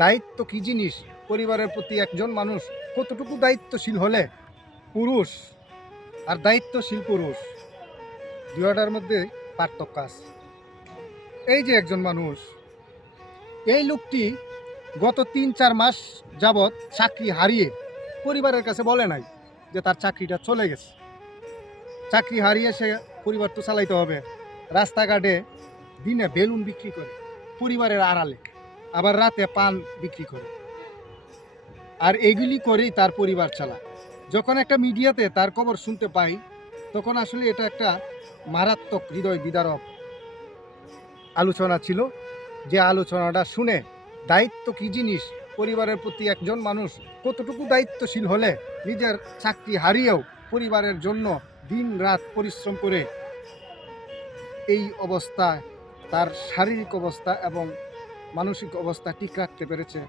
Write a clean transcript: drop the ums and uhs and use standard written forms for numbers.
দায়িত্ব কি জিনিস, পরিবারের প্রতি একজন মানুষ কতটুকু দায়িত্বশীল হলে পুরুষ আর দায়িত্বশীল পুরুষ দুটার মধ্যে পার্থক্য আছে। এই যে একজন মানুষ, এই লোকটি গত ৩-৪ মাস যাবৎ চাকরি হারিয়ে পরিবারের কাছে বলে নাই যে তার চাকরিটা চলে গেছে। চাকরি হারিয়ে সে পরিবার তো চালাইতে হবে, রাস্তাঘাটে দিনে বেলুন বিক্রি করে পরিবারের আড়ালে, আবার রাতে পান বিক্রি করে, আর এগুলি করেই তার পরিবার চালায়। যখন একটা মিডিয়াতে তার খবর শুনতে পাই, তখন আসলে এটা একটা মারাত্মক হৃদয় বিদারক আলোচনা ছিল। যে আলোচনাটা শুনে দায়িত্ব কি জিনিস, পরিবারের প্রতি একজন মানুষ কতটুকু দায়িত্বশীল হলে নিজের চাকরি হারিয়েও পরিবারের জন্য দিন রাত পরিশ্রম করে এই অবস্থায় তার শারীরিক অবস্থা এবং মানসিক অবস্থা ঠিক রাখতে পেরেছে।